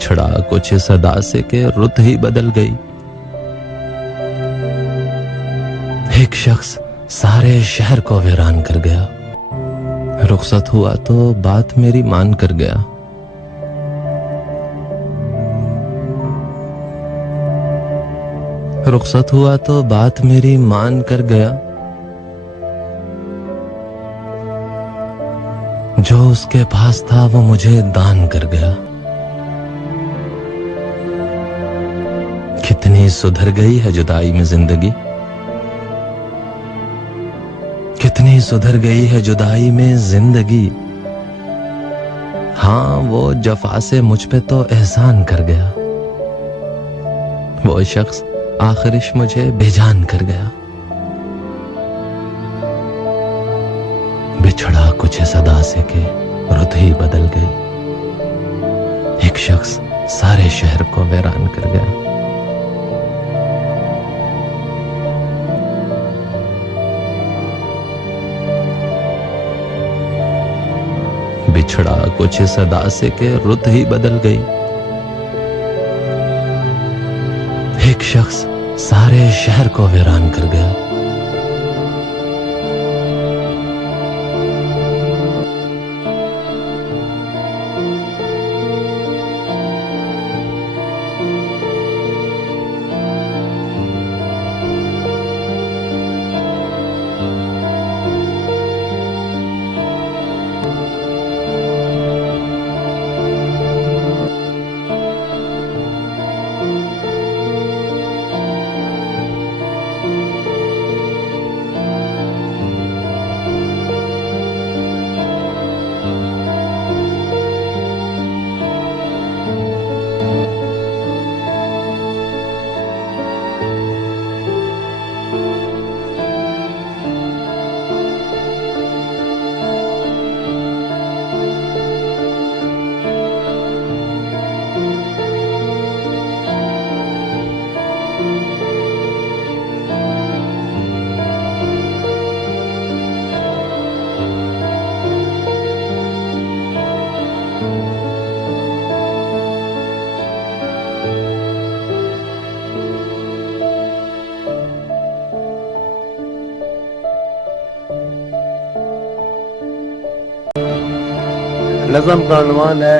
बिछड़ा कुछ इस अदा से के रुत ही बदल गई। एक शख्स सारे शहर को वीरान कर गया। रुखसत हुआ तो बात मेरी मान कर गया। रुखसत हुआ तो बात मेरी मान कर गया। जो उसके पास था वो मुझे दान कर गया। कितनी सुधर गई है जुदाई में जिंदगी, कितनी सुधर गई है जुदाई में जिंदगी। हाँ, वो जफा से मुझ पे तो एहसान कर गया। वो शख्स आखिरिश मुझे बेजान कर गया। बिछड़ा कुछ इस अदा से के रुत ही बदल गई। एक शख्स सारे शहर को वीरान कर गया। बिछड़ा कुछ इस अदा से के रुत ही बदल गई। एक शख्स सारे शहर को वीरान कर गया। नज़म का उन्वान है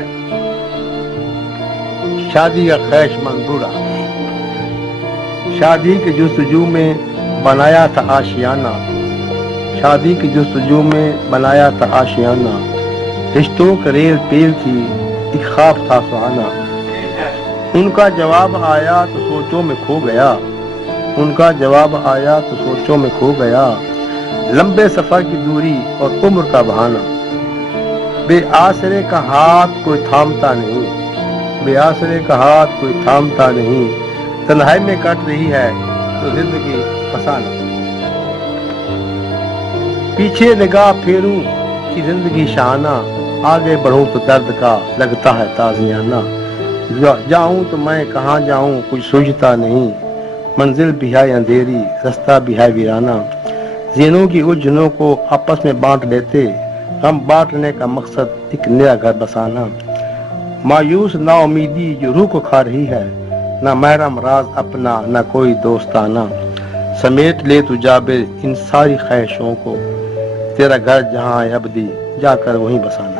शादी का ख्वाहिशमंद बूढ़ा। शादी की जुस्तजू में बनाया था आशियाना, शादी की जुस्तजू में बनाया था आशियाना। रिश्तों का रेल पेल थी, एक ख्वाब था सुहाना। उनका जवाब आया तो सोचों में खो गया, उनका जवाब आया तो सोचों में खो गया। लंबे सफर की दूरी और उम्र का बहाना, बेआसरे का हाथ कोई थामता नहीं, बेआसरे का हाथ कोई थामता नहीं। तन्हाई में कट रही है तो जिंदगी फसाना, पीछे निगाह फेरूं कि जिंदगी शाना। आगे बढ़ूं तो दर्द का लगता है ताज़ियाना। जाऊं तो मैं कहाँ जाऊं कुछ सूझता नहीं, मंजिल भी है अंधेरी रास्ता भी है वीराना। ज़हनों की उलझनों को आपस में बांट लेते, हम बांटने का मकसद एक नया घर बसाना। मायूस नाउमीदी जो रूह को खा रही है, ना महरम राज अपना ना कोई दोस्ताना। समेट ले तू जाबिर इन सारी ख्वाहिशों को, तेरा घर जहाँ है अबदी जाकर वहीं बसाना।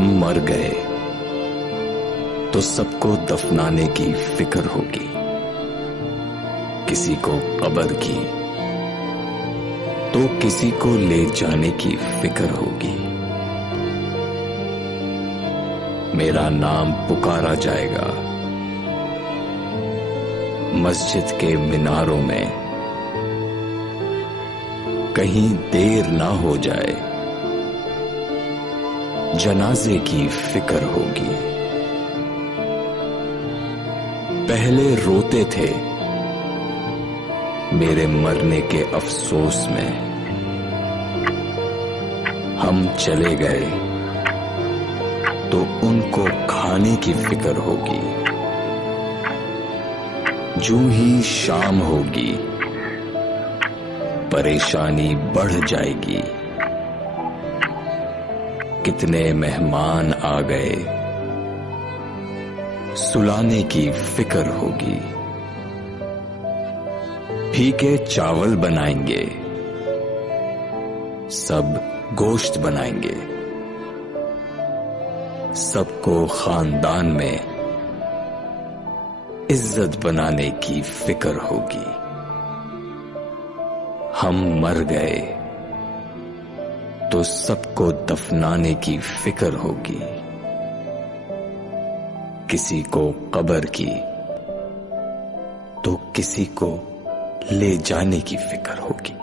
हम मर गए तो सबको दफनाने की फिक्र होगी, किसी को कब्र की तो किसी को ले जाने की फिक्र होगी। मेरा नाम पुकारा जाएगा मस्जिद के मीनारों में, कहीं देर ना हो जाए जनाजे की फिक्र होगी। पहले रोते थे मेरे मरने के अफसोस में, हम चले गए तो उनको खाने की फिक्र होगी। जूं ही शाम होगी परेशानी बढ़ जाएगी, कितने मेहमान आ गए सुलाने की फिक्र होगी। फीके चावल बनाएंगे, सब गोश्त बनाएंगे, सबको खानदान में इज्जत बनाने की फिक्र होगी। हम मर गए तो सबको दफनाने की फिक्र होगी, किसी को कब्र की तो किसी को ले जाने की फिक्र होगी।